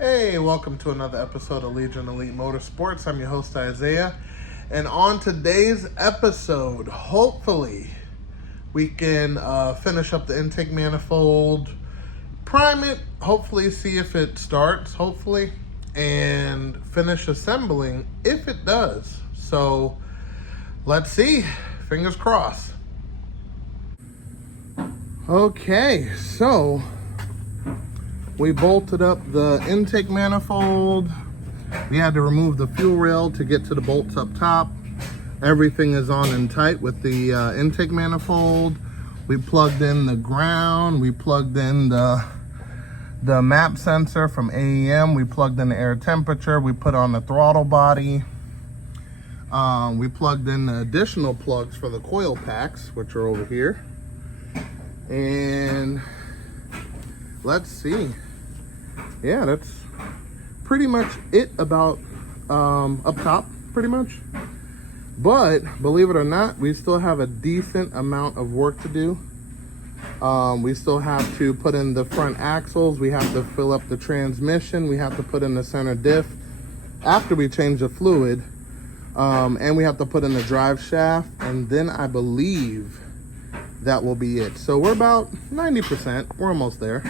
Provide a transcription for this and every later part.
Hey, welcome to another episode of Legion Elite Motorsports. I'm your host, Isaiah. And on today's episode, hopefully, we can finish up the intake manifold, prime it, hopefully see if it starts, hopefully, and finish assembling if it does. So, let's see. Fingers crossed. Okay, so we bolted up the intake manifold. We had to remove the fuel rail to get to the bolts up top. Everything is on and tight with the intake manifold. We plugged in the ground. We plugged in the map sensor from AEM. We plugged in the air temperature. We put on the throttle body. We plugged in the additional plugs for the coil packs, which are over here. And let's see. Yeah, that's pretty much it about up top, pretty much. But believe it or not, we still have a decent amount of work to do. We still have to put in the front axles. We have to fill up the transmission. We have to put in the center diff after we change the fluid. And we have to put in the drive shaft. And then I believe that will be it. So we're about 90%. We're almost there.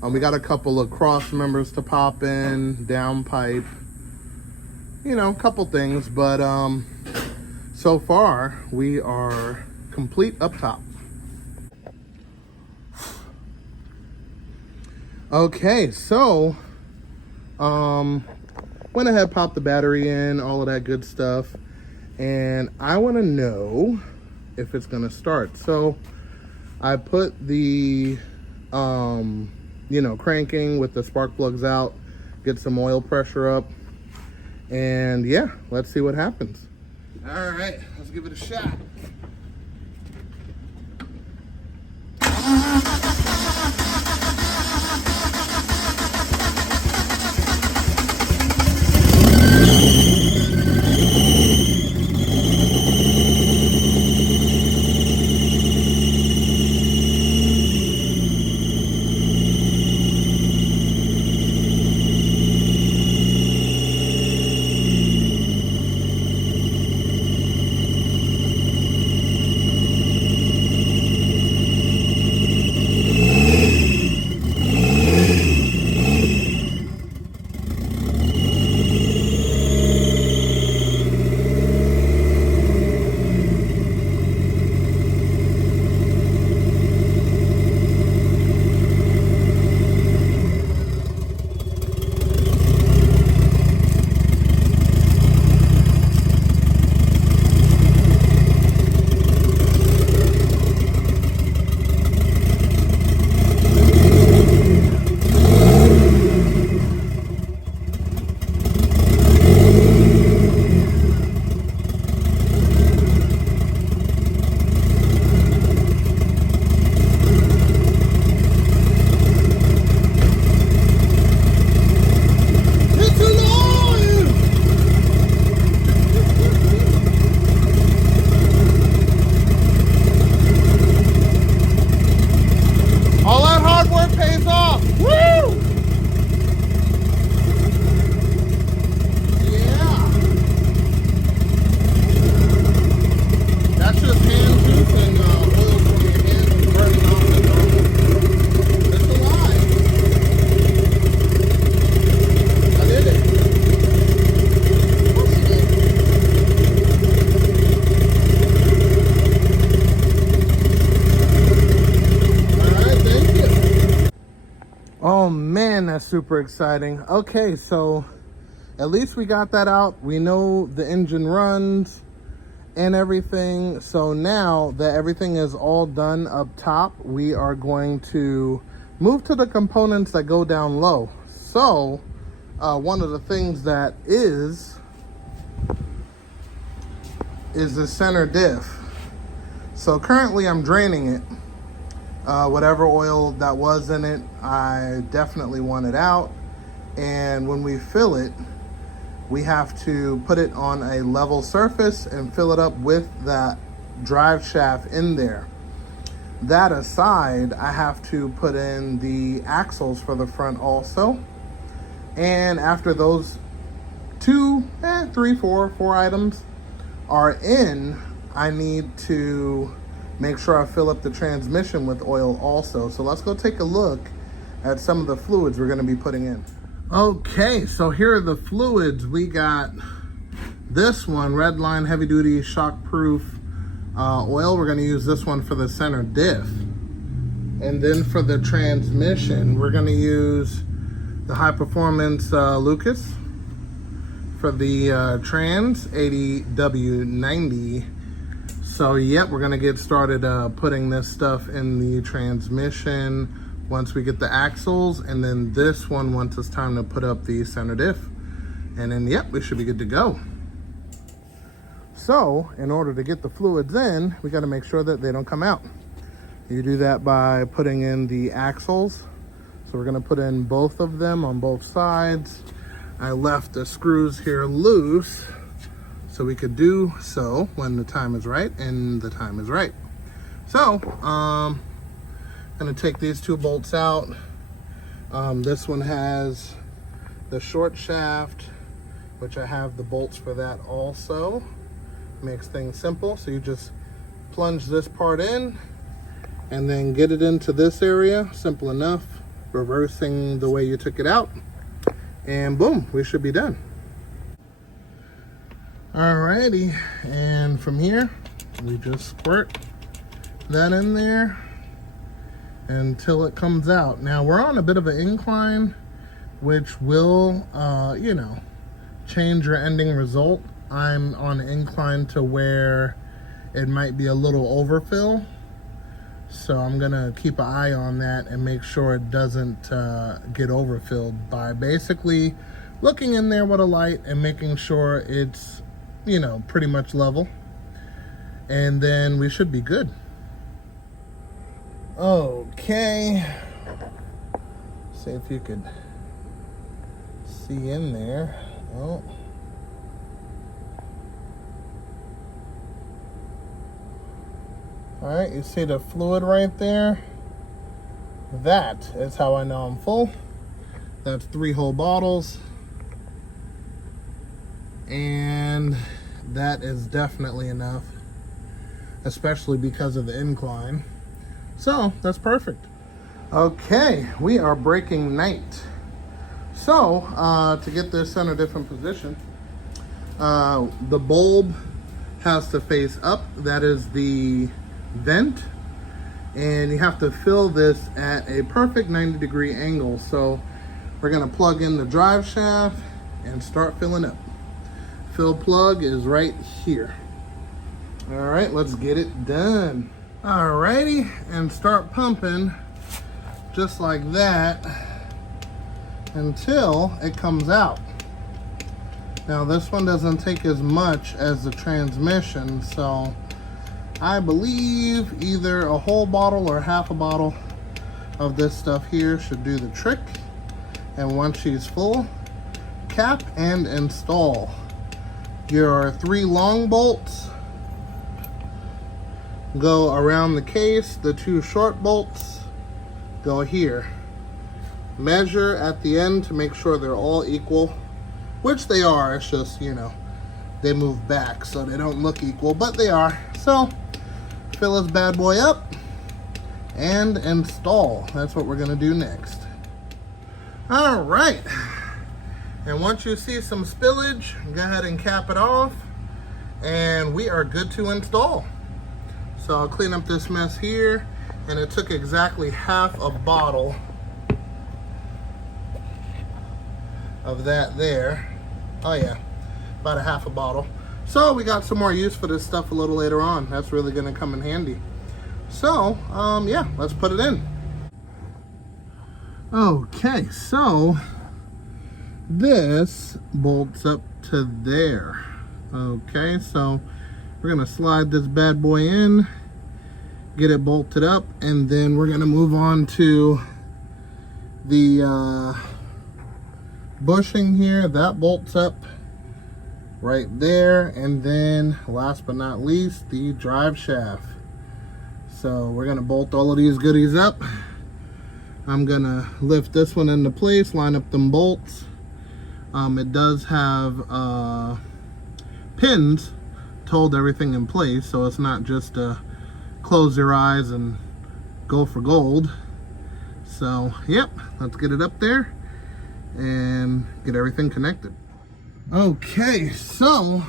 We got a couple of cross members to pop in, downpipe, you know, a couple things, but so far we are complete up top. Okay, so went ahead, popped the battery in, all of that good stuff, and I want to know if it's gonna start. So I put the cranking with the spark plugs out, get some oil pressure up, and yeah, let's see what happens. All right, let's give it a shot. Oh man, that's super exciting. Okay, so at least we got that out. We know the engine runs and everything. So now that everything is all done up top, we are going to move to the components that go down low. So one of the things that is the center diff. So currently I'm draining it. Whatever oil that was in it, I definitely want it out. And when we fill it, we have to put it on a level surface and fill it up with that drive shaft in there. That aside, I have to put in the axles for the front also. And after those four items are in, I need to make sure I fill up the transmission with oil also. So let's go take a look at some of the fluids we're going to be putting in. Okay, so here are the fluids. We got this one, Redline Heavy Duty Shockproof oil. We're going to use this one for the center diff. And then for the transmission, we're going to use the High Performance Lucas for the trans 80W90. So yep, we're gonna get started putting this stuff in the transmission once we get the axles, and then this one once it's time to put up the center diff. And then yep, we should be good to go. So in order to get the fluids in, we got to make sure that they don't come out. You do that by putting in the axles. So we're going to put in both of them on both sides. I left the screws here loose so we could do so when the time is right, and the time is right. So I'm going to take these two bolts out. This one has the short shaft, which I have the bolts for that also. Makes things simple. So you just plunge this part in and then get it into this area. Simple enough. Reversing the way you took it out, and boom, we should be done. Alrighty, and from here we just squirt that in there until it comes out. Now we're on a bit of an incline, which will you know, change your ending result. I'm on an incline to where it might be a little overfill. So I'm gonna keep an eye on that and make sure it doesn't get overfilled by basically looking in there with a light and making sure it's, you know, pretty much level. And then we should be good. Okay. See if you could see in there. Oh. All right, you see the fluid right there? That is how I know I'm full. That's 3 whole bottles. And that is definitely enough, especially because of the incline. So that's perfect. Okay, we are breaking night. So to get this center different position, the bulb has to face up. That is the vent, and you have to fill this at a perfect 90-degree angle. So we're going to plug in the drive shaft and start filling up. Fill plug is right here. All right, let's get it done. All righty, and start pumping just like that until it comes out. Now this one doesn't take as much as the transmission, so I believe either a whole bottle or half a bottle of this stuff here should do the trick. And once she's full, cap and install. Your 3 long bolts go around the case. The 2 short bolts go here. Measure at the end to make sure they're all equal, which they are. It's just, you know, they move back so they don't look equal, but they are. So fill this bad boy up and install. That's what we're gonna do next. All right, and once you see some spillage, go ahead and cap it off, and we are good to install. So I'll clean up this mess here, and it took exactly half a bottle of that there. Oh yeah, about a half a bottle. So we got some more use for this stuff a little later on. That's really gonna come in handy. So yeah, let's put it in. Okay, so this bolts up to there. Okay, so we're gonna slide this bad boy in, get it bolted up, and then we're gonna move on to the bushing here. That bolts up right there, and then last but not least, the drive shaft. So we're gonna bolt all of these goodies up. I'm gonna lift this one into place, line up them bolts, It does have pins to hold everything in place, so it's not just close your eyes and go for gold. So yep, let's get it up there and get everything connected. Okay, so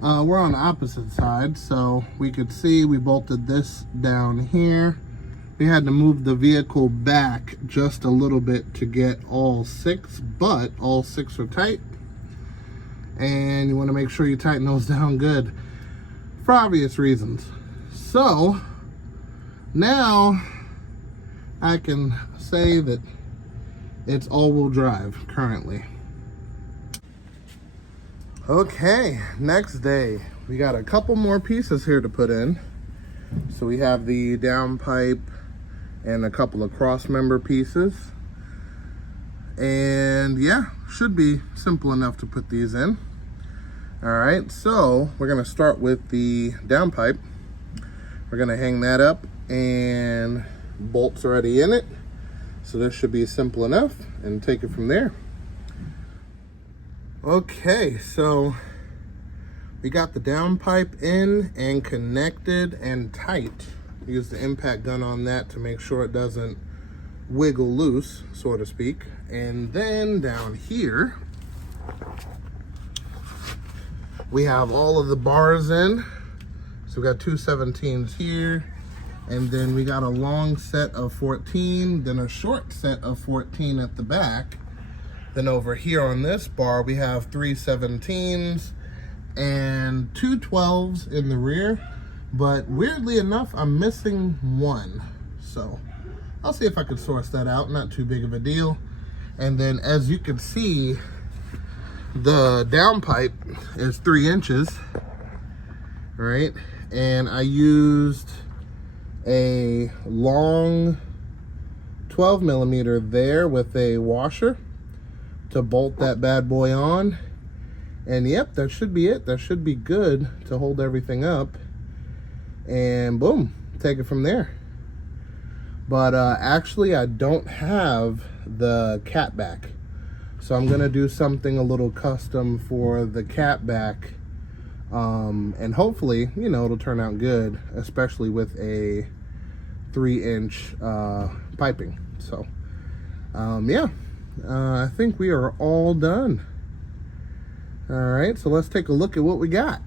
we're on the opposite side, so we could see we bolted this down here. We had to move the vehicle back just a little bit to get all 6, but all 6 are tight. And you want to make sure you tighten those down good for obvious reasons. So now I can say that it's all-wheel drive currently. Okay, next day. We got a couple more pieces here to put in. So we have the downpipe and a couple of cross member pieces. And yeah, should be simple enough to put these in. All right, so we're gonna start with the downpipe. We're gonna hang that up, and bolts already in it. So this should be simple enough, and take it from there. Okay, so we got the downpipe in and connected and tight. Use the impact gun on that to make sure it doesn't wiggle loose, so to speak. And then down here, we have all of the bars in. So we got 2 17s here, and then we got a long set of 14, then a short set of 14 at the back. Then over here on this bar, we have 3 17s and 2 12s in the rear. But weirdly enough, I'm missing 1. So I'll see if I can source that out. Not too big of a deal. And then as you can see, the downpipe is 3 inches, right? And I used a long 12 millimeter there with a washer to bolt that bad boy on. And yep, that should be it. That should be good to hold everything up. And boom, take it from there. But actually I don't have the cat back, so I'm gonna do something a little custom for the cat back, and hopefully, you know, it'll turn out good, especially with a 3-inch piping. So yeah, I think we are all done. All right, so let's take a look at what we got.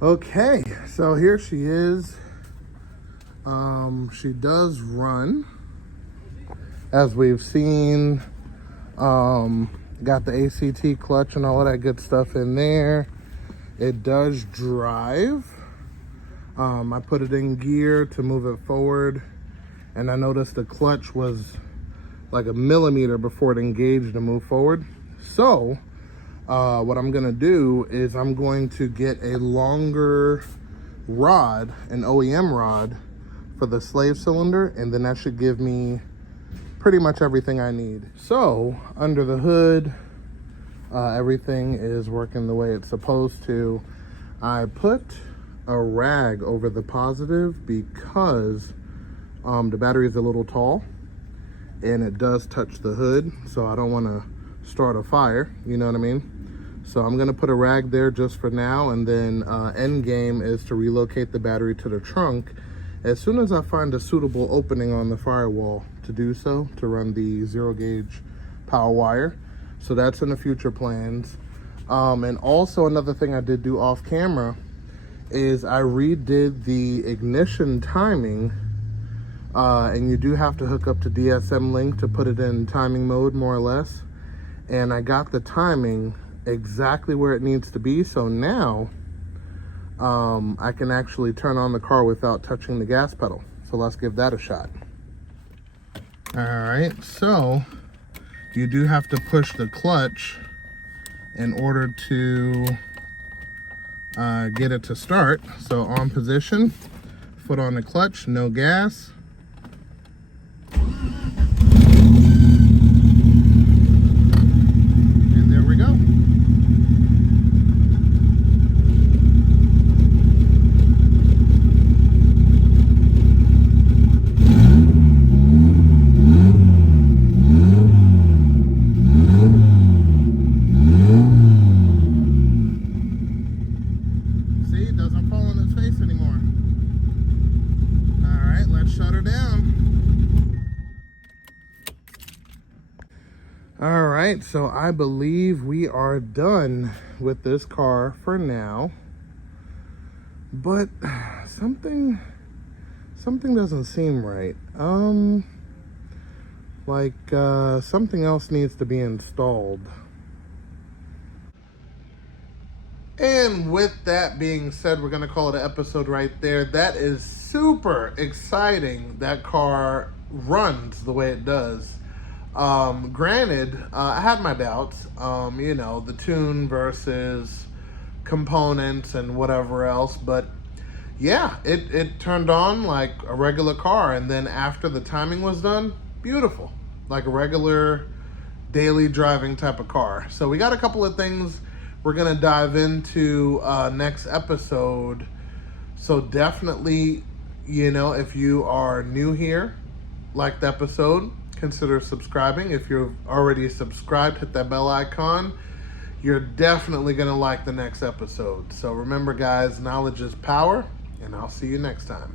Okay, so here she is. She does run, as we've seen. Got the ACT clutch and all of that good stuff in there. It does drive. I put it in gear to move it forward, and I noticed the clutch was like a millimeter before it engaged to move forward. So what I'm gonna do is I'm going to get a longer rod, an OEM rod for the slave cylinder, and then that should give me pretty much everything I need. So under the hood, everything is working the way it's supposed to. I put a rag over the positive because the battery is a little tall and it does touch the hood, so I don't want to start a fire, you know what I mean? So I'm gonna put a rag there just for now, and then end game is to relocate the battery to the trunk as soon as I find a suitable opening on the firewall to do so, to run the 0 gauge power wire. So that's in the future plans. And also another thing I did do off camera is I redid the ignition timing, and you do have to hook up to DSM Link to put it in timing mode, more or less. And I got the timing exactly where it needs to be, so now I can actually turn on the car without touching the gas pedal. So let's give that a shot. All right, so you do have to push the clutch in order to get it to start. So on position, foot on the clutch, no gas. And there we go. All right, so I believe we are done with this car for now. But something doesn't seem right. Something else needs to be installed. And with that being said, we're going to call it an episode right there. That is super exciting. That car runs the way it does. Granted, I had my doubts, the tune versus components and whatever else, but yeah, it turned on like a regular car. And then after the timing was done, beautiful, like a regular daily driving type of car. So we got a couple of things we're gonna dive into next episode. So definitely, if you are new here, like the episode, consider subscribing. If you're already subscribed, hit that bell icon. You're definitely gonna like the next episode. So remember, guys, knowledge is power, and I'll see you next time.